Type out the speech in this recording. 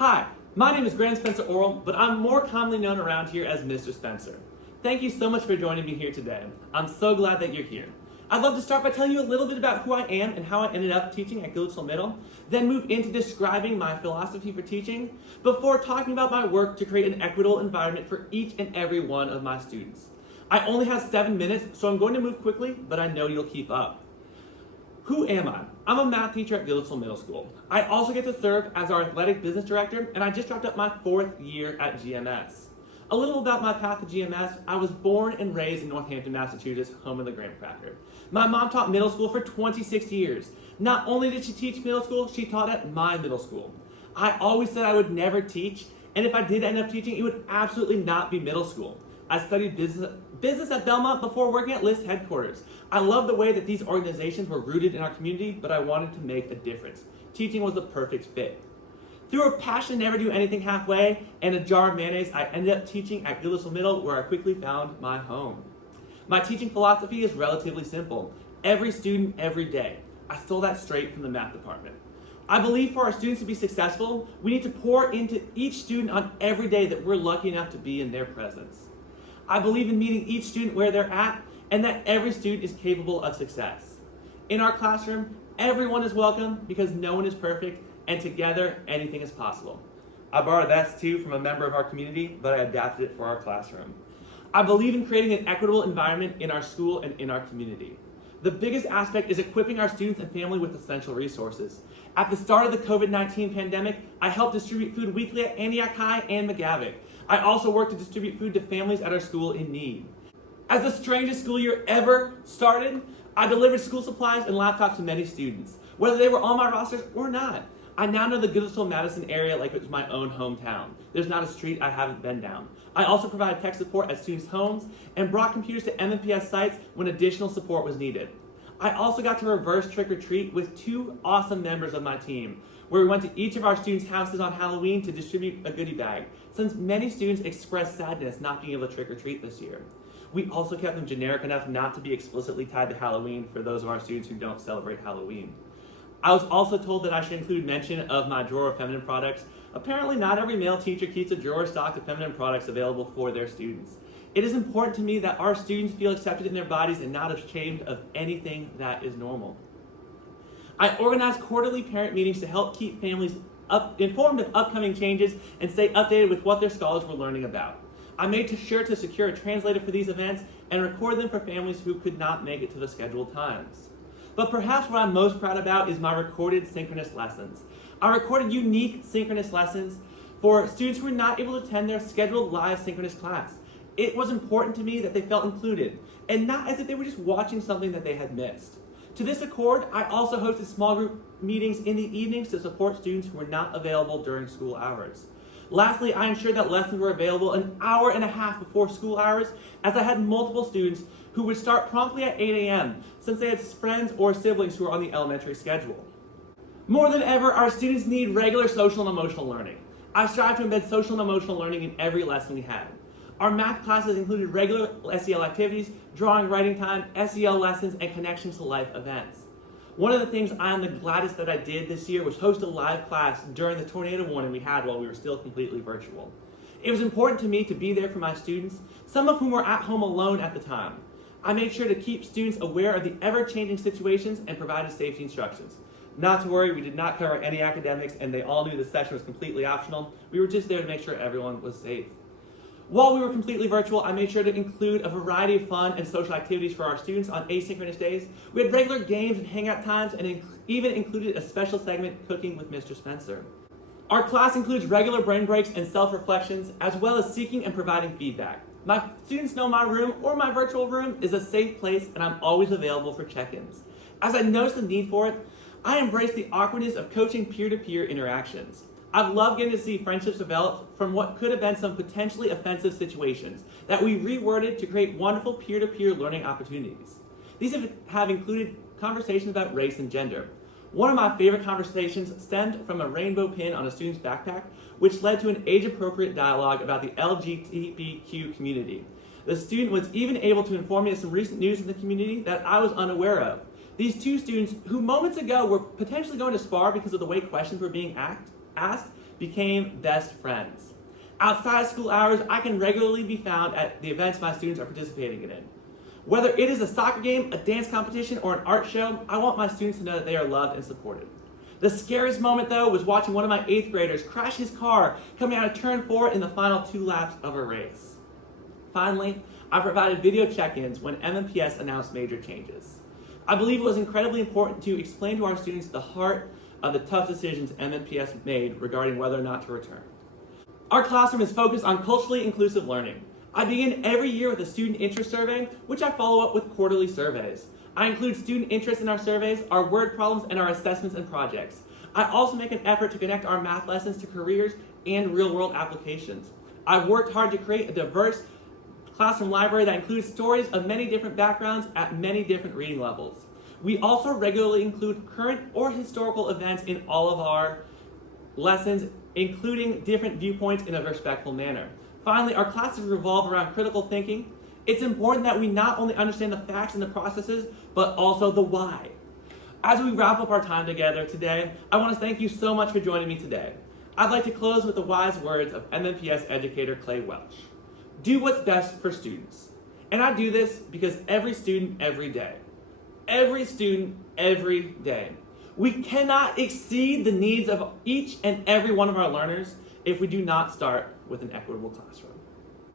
Hi, my name is Graham Spencer Orrell, but I'm more commonly known around here as Mr. Spencer. Thank you so much for joining me here today. I'm so glad that you're here. I'd love to start by telling you a little bit about who I am and how I ended up teaching at Gillisville Middle, then move into describing my philosophy for teaching, before talking about my work to create an equitable environment for each and every one of my students. I only have 7 minutes, so I'm going to move quickly, but I know you'll keep up. Who am I? I'm a math teacher at Gillisville Middle School. I also get to serve as our athletic business director, and I just wrapped up my 4th year at GMS. A little about my path to GMS: I was born and raised in Northampton, Massachusetts, home of the graham cracker. My mom taught middle school for 26 years. Not only did she teach middle school, she taught at my middle school. I always said I would never teach, and if I did end up teaching, it would absolutely not be middle school. I studied business at Belmont before working at LIST headquarters. I love the way that these organizations were rooted in our community, but I wanted to make a difference. Teaching was the perfect fit. Through a passion to never do anything halfway and a jar of mayonnaise, I ended up teaching at Gillisville Middle, where I quickly found my home. My teaching philosophy is relatively simple: every student, every day. I stole that straight from the math department. I believe for our students to be successful, we need to pour into each student on every day that we're lucky enough to be in their presence. I believe in meeting each student where they're at, and that every student is capable of success. In our classroom, everyone is welcome because no one is perfect, and together, anything is possible. I borrowed that too from a member of our community, but I adapted it for our classroom. I believe in creating an equitable environment in our school and in our community. The biggest aspect is equipping our students and family with essential resources. At the start of the COVID-19 pandemic, I helped distribute food weekly at Antioch High and McGavick. I also worked to distribute food to families at our school in need. As the strangest school year ever started, I delivered school supplies and laptops to many students, whether they were on my rosters or not. I now know the Gillisville-Madison area like it was my own hometown. There's not a street I haven't been down. I also provided tech support at students' homes and brought computers to MMPS sites when additional support was needed. I also got to reverse trick-or-treat with 2 awesome members of my team, where we went to each of our students' houses on Halloween to distribute a goodie bag, since many students expressed sadness not being able to trick-or-treat this year. We also kept them generic enough not to be explicitly tied to Halloween for those of our students who don't celebrate Halloween. I was also told that I should include mention of my drawer of feminine products. Apparently not every male teacher keeps a drawer stocked of feminine products available for their students. It is important to me that our students feel accepted in their bodies and not ashamed of anything that is normal. I organize quarterly parent meetings to help keep families informed of upcoming changes and stay updated with what their scholars were learning about. I made sure to secure a translator for these events and record them for families who could not make it to the scheduled times. But perhaps what I'm most proud about is my recorded synchronous lessons. I recorded unique synchronous lessons for students who were not able to attend their scheduled live synchronous class. It was important to me that they felt included, and not as if they were just watching something that they had missed. To this accord, I also hosted small group meetings in the evenings to support students who were not available during school hours. Lastly, I ensured that lessons were available an hour and a half before school hours, as I had multiple students who would start promptly at 8 a.m. since they had friends or siblings who were on the elementary schedule. More than ever, our students need regular social and emotional learning. I strive to embed social and emotional learning in every lesson we had. Our math classes included regular SEL activities, drawing, writing time, SEL lessons, and connections to life events. One of the things I am the gladdest that I did this year was host a live class during the tornado warning we had while we were still completely virtual. It was important to me to be there for my students, some of whom were at home alone at the time. I made sure to keep students aware of the ever-changing situations and provided safety instructions. Not to worry, we did not cover any academics, and they all knew the session was completely optional. We were just there to make sure everyone was safe. While we were completely virtual, I made sure to include a variety of fun and social activities for our students on asynchronous days. We had regular games and hangout times, and even included a special segment, Cooking with Mr. Spencer. Our class includes regular brain breaks and self-reflections, as well as seeking and providing feedback. My students know my room, or my virtual room, is a safe place, and I'm always available for check-ins. As I noticed the need for it, I embraced the awkwardness of coaching peer-to-peer interactions. I've loved getting to see friendships develop from what could have been some potentially offensive situations that we reworded to create wonderful peer-to-peer learning opportunities. These have included conversations about race and gender. One of my favorite conversations stemmed from a rainbow pin on a student's backpack, which led to an age-appropriate dialogue about the LGBTQ community. The student was even able to inform me of some recent news in the community that I was unaware of. These 2 students, who moments ago were potentially going to spar because of the way questions were being asked, became best friends. Outside school hours, I can regularly be found at the events my students are participating in. Whether it is a soccer game, a dance competition, or an art show, I want my students to know that they are loved and supported. The scariest moment, though, was watching one of my 8th graders crash his car coming out of turn 4 in the final 2 laps of a race. Finally, I provided video check-ins when MMPS announced major changes. I believe it was incredibly important to explain to our students the heart of the tough decisions MMPS made regarding whether or not to return. Our classroom is focused on culturally inclusive learning. I begin every year with a student interest survey, which I follow up with quarterly surveys. I include student interest in our surveys, our word problems, and our assessments and projects. I also make an effort to connect our math lessons to careers and real-world applications. I've worked hard to create a diverse classroom library that includes stories of many different backgrounds at many different reading levels. We also regularly include current or historical events in all of our lessons, including different viewpoints in a respectful manner. Finally, our classes revolve around critical thinking. It's important that we not only understand the facts and the processes, but also the why. As we wrap up our time together today, I want to thank you so much for joining me today. I'd like to close with the wise words of MMPS educator Clay Welch. Do what's best for students. And I do this because every student, every day. Every student, every day. We cannot exceed the needs of each and every one of our learners if we do not start with an equitable classroom.